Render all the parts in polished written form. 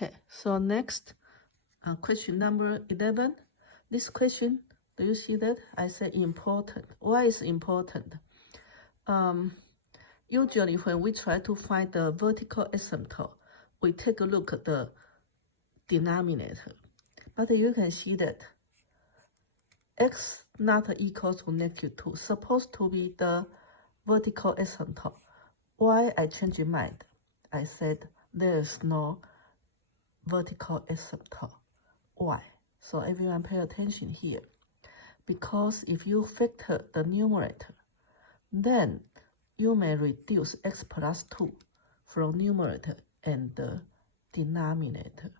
Okay, so next, question number 11. This question, do you see that? I say important. Why is important? Usually when we try to find the vertical asymptote, we take a look at the denominator. But you can see that x not equal to -2 supposed to be the vertical asymptote. Why I changed my mind? I said there is no vertical asymptote. Why? So everyone pay attention here. Because if you factor the numerator, then you may reduce x plus 2 from numerator and the denominator.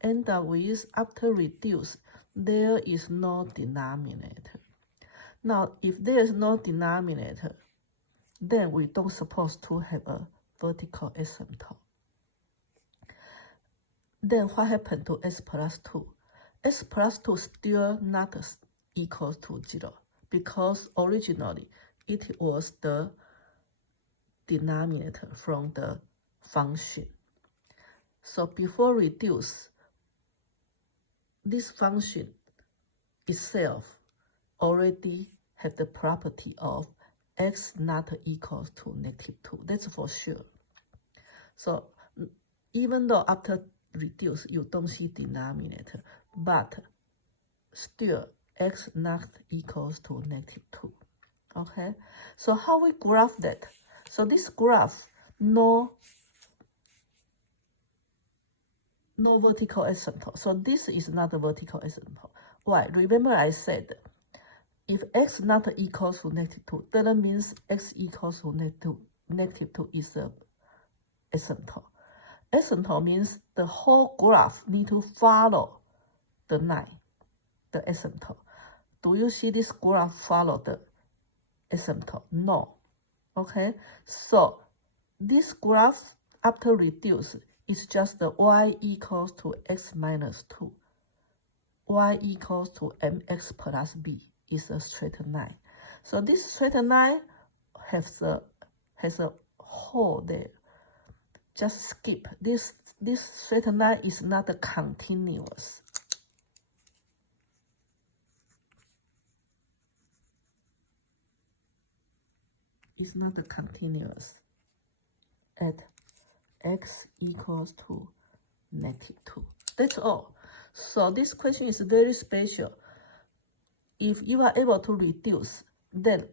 And with after reduce, there is no denominator. Now, if there is no denominator, then we don't supposed to have a vertical asymptote. Then what happened to s plus 2? S plus 2 still not equal to 0 because originally it was the denominator from the function. So before reduce, this function itself already have the property of x not equal to -2. That's for sure. So even though after reduce you don't see denominator, but still x not equals to -2. Okay, so how we graph that? So this graph no vertical asymptote. So this is not a vertical asymptote. Why? Remember I said if x not equals to -2, that means x equals to -2 is a asymptote. Asymptote means the whole graph need to follow the line, the asymptote. Do you see this graph follow the asymptote? No. Okay, so this graph after reduce is just the y equals to x minus 2. Y equals to mx plus b is a straight line. So this straight line has a hole there. Just skip. This straight line is not continuous. It's not continuous at x equals to -2. That's all. So this question is very special. If you are able to reduce, then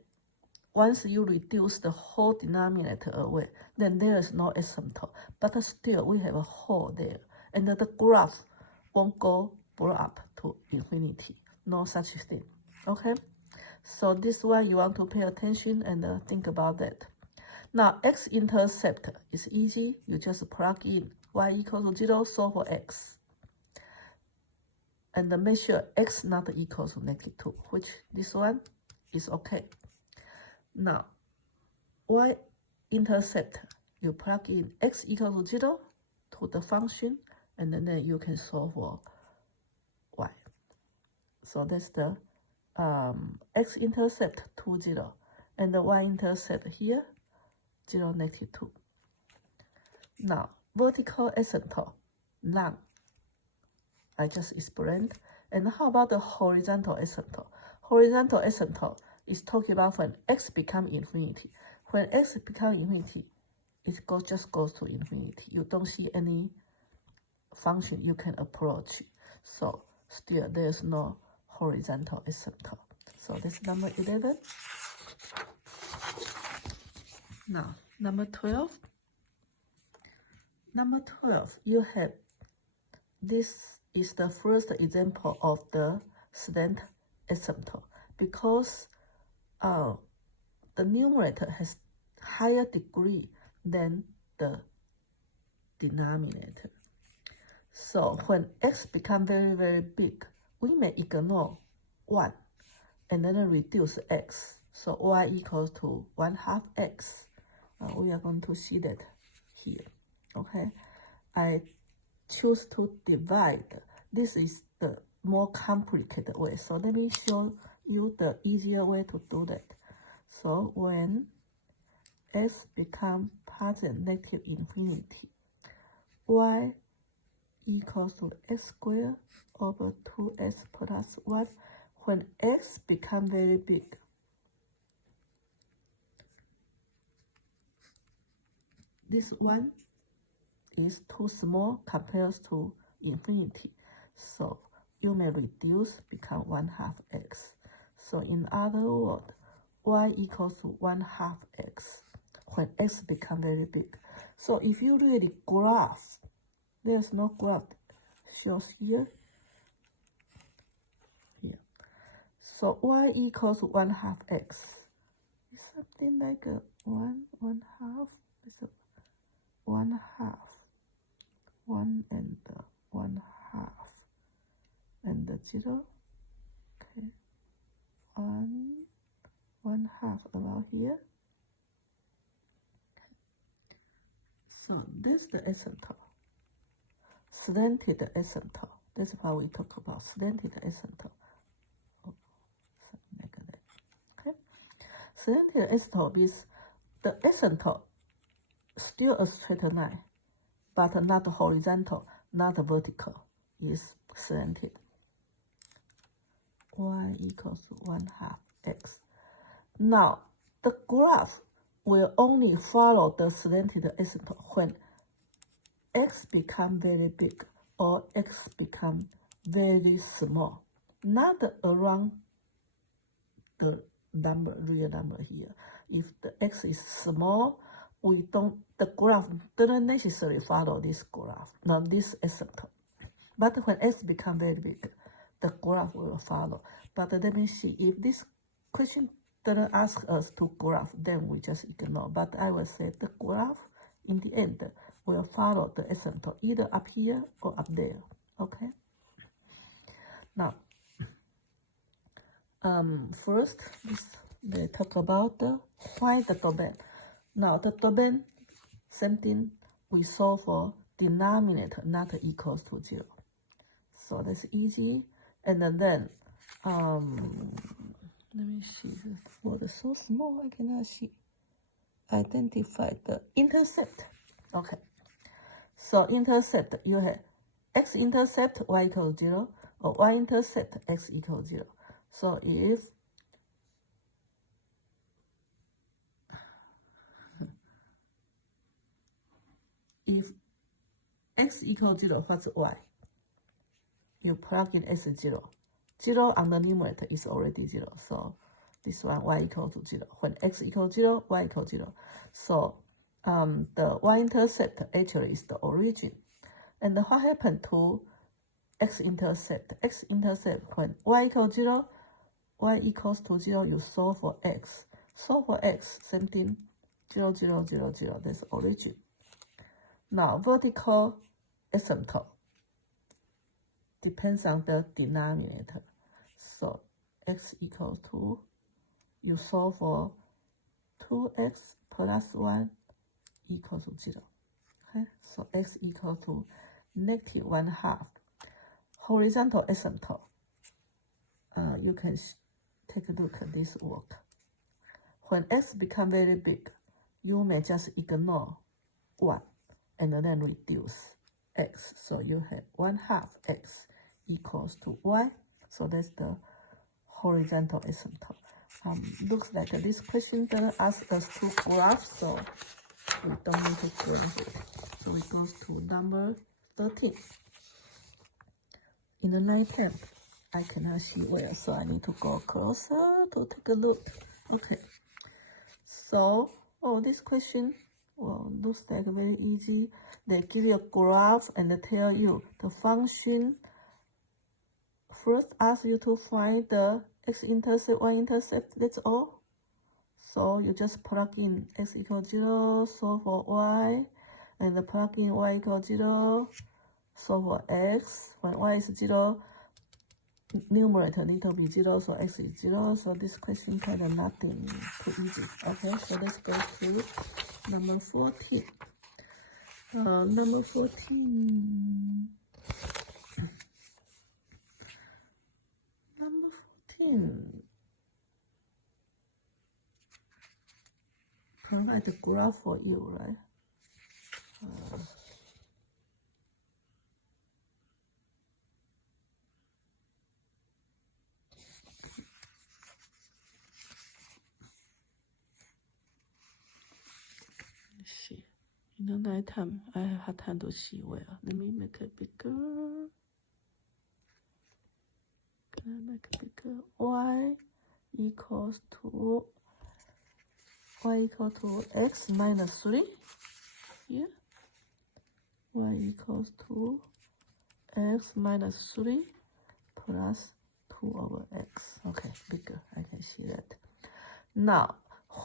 once you reduce the whole denominator away, then there is no asymptote. But still, we have a hole there. And the graph won't go up to infinity. No such thing. Okay? So this one you want to pay attention and think about that. Now, x-intercept is easy. You just plug in y equals to 0, solve for x. And make sure x not equals to -2, which this one is okay. Now, y-intercept, you plug in x equals to 0 to the function, and then you can solve for y. So that's the x-intercept 2, 0, and the y-intercept here, 0, -2. Now, vertical asymptote, none. I just explained. And how about the horizontal asymptote? Horizontal asymptote is talking about when x becomes infinity. When x becomes infinity, it just goes to infinity. You don't see any function you can approach. So still there's no horizontal asymptote. So that's number 11. Now, number 12. Number 12, you have this is the first example of the slant asymptote because the numerator has higher degree than the denominator. So when x becomes very, very big, we may ignore 1 and then reduce x. So y equals to 1/2 x. We are going to see that here. Okay, I choose to divide. This is the more complicated way. So let me show you the easier way to do that. So when x becomes positive negative infinity, y equals to x squared over 2x plus 1 when x become very big. This one is too small compared to infinity, so you may reduce become 1/2 x. So in other words, y equals to 1/2 x when x become very big. So if you really graph, there's no graph shows here. So y equals to 1/2 x. It's something like a 1/2. It's a 1/2. 1 and 1/2 and 0. Okay. 1/2 about here. So that's the asymptote. Slanted asymptote. That's what we talk about. Slanted asymptote. Something like that. Okay. Slanted asymptote means the asymptote still a straight line, but not horizontal, not vertical. Is slanted. Y equals to 1/2 x. Now the graph will only follow the slanted asymptote when x become very big or x become very small, not around the number, real number here. If the x is small, the graph doesn't necessarily follow this graph, not this asymptote. But when x become very big, the graph will follow. But let me see, if this question doesn't ask us to graph, then we just ignore. But I will say the graph in the end will follow the asymptote either up here or up there. Okay. Now, first they talk about find the domain. Now the domain, same thing. We solve for denominator not equals to 0. So that's easy. And then let me see. This word is so small I cannot see. Identify the intercept. Okay. So intercept, you have x-intercept y equals 0 or y-intercept x equals 0. So if x equals 0, what's y? You plug in s 0. 0 on the numerator is already 0. So this one y equals to 0. When x equals 0, y equals 0. So the y-intercept actually is the origin. And what happened to x-intercept? X-intercept when y equals 0, y equals to 0, you solve for x. Solve for x, same thing, 0, 0, 0, 0, that's origin. Now, vertical asymptote depends on the denominator. So, x equals to, you solve for 2x plus 1 equals to 0. Okay, so x equals to negative 1/2. Horizontal asymptote. You can take a look at this work. When x become very big, you may just ignore 1 and then reduce x. So you have 1/2 x equals to y. So that's the horizontal asymptote. Looks like this question doesn't ask us to graph, so we don't need to graph it. So it goes to number 13. In the line 10, I cannot see well, so I need to go closer to take a look. Okay. So, this question, looks like very easy. They give you a graph and they tell you the function. First, ask you to find the x-intercept, y-intercept. That's all. So you just plug in x equals 0, solve for y, and plug in y equals 0, solve for x. When y is 0, numerator need to be 0, so x is 0. So this question kind of nothing too easy. Okay, so let's go to number 14. Number 14. Number 14. Provide the graph for you, right? In the night time, I have hard time to see well. Let me make it bigger. Can I make it bigger? Y equals to x minus 3 here. Y equals to x minus 3 plus 2 over x. Okay, bigger. I can see that. Now,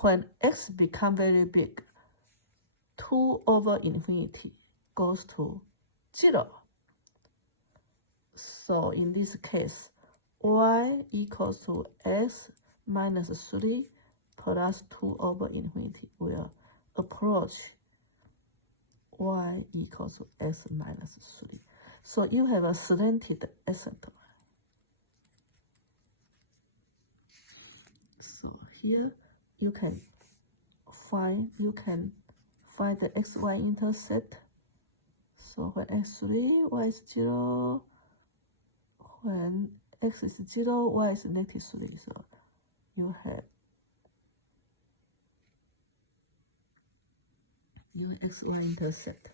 when x become very big, 2 over infinity goes to 0. So in this case, y equals to x minus 3 plus 2 over infinity will approach y equals to x minus 3. So you have a slanted asymptote. So here you can find the xy intercept. So when x3, y is 0. When x is 0, y is negative 3. So you have xy intercept.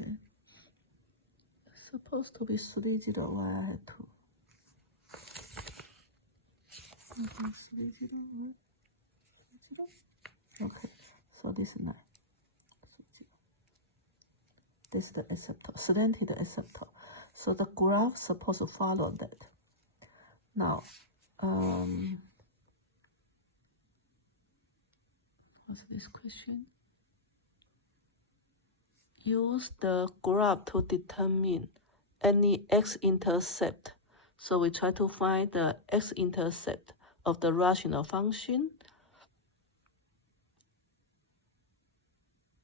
Okay. Supposed to be 3, 0, y I had 2. 3, 0, 1, 0. Okay, so this is 9. So 0. This is the asymptote, slanted asymptote. So the graph supposed to follow that. Now, what's this question? Use the graph to determine any x-intercept. So we try to find the x-intercept of the rational function.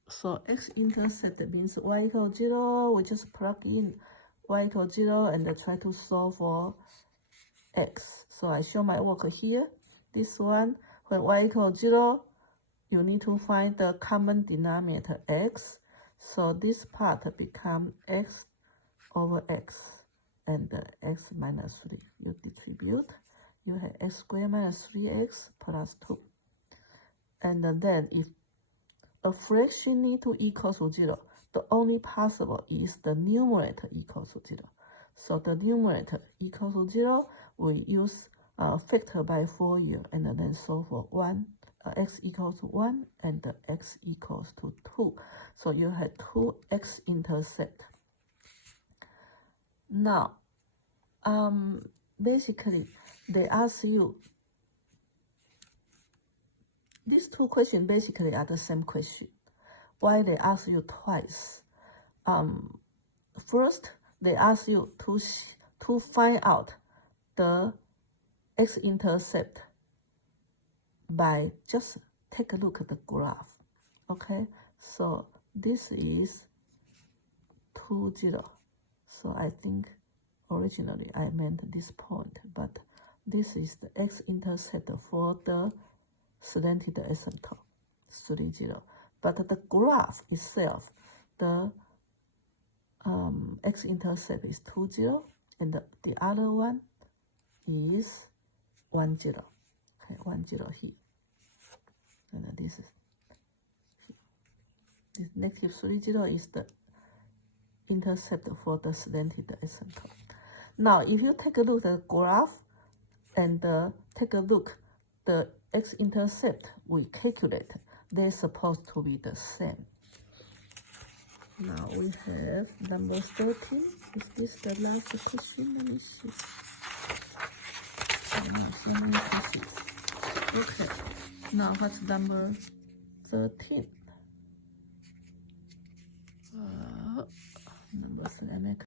So x-intercept means y equals 0. We just plug in y equals 0 and try to solve for x. So I show my work here. This one, when y equals 0, you need to find the common denominator x. So this part becomes x over x and x minus 3. You distribute, you have x squared minus 3x plus 2. And then if a fraction need to equal to 0, the only possible is the numerator equals to 0. So the numerator equals to 0, we use factor by Fourier and then solve for 1. X equals to 1 and x equals to 2. So you have 2 x-intercept. Now, basically, they ask you, these two questions basically are the same question. Why they ask you twice? First, they ask you to find out the x-intercept by just take a look at the graph. Okay, so this is 2, 0. So I think originally I meant this point, but this is the x-intercept for the slanted asymptote, 3, 0. But the graph itself, the x-intercept is 2, 0, and the other one is 1, 0. Okay, 1, 0 here. And this is here. This negative 3, 0 is the intercept for the slanted asymptote. Now, if you take a look at the graph and take a look the x-intercept we calculate, they're supposed to be the same. Now we have number 13. Is this the last question? Let me see. So many questions. Okay. Now what's number 13? Number 3.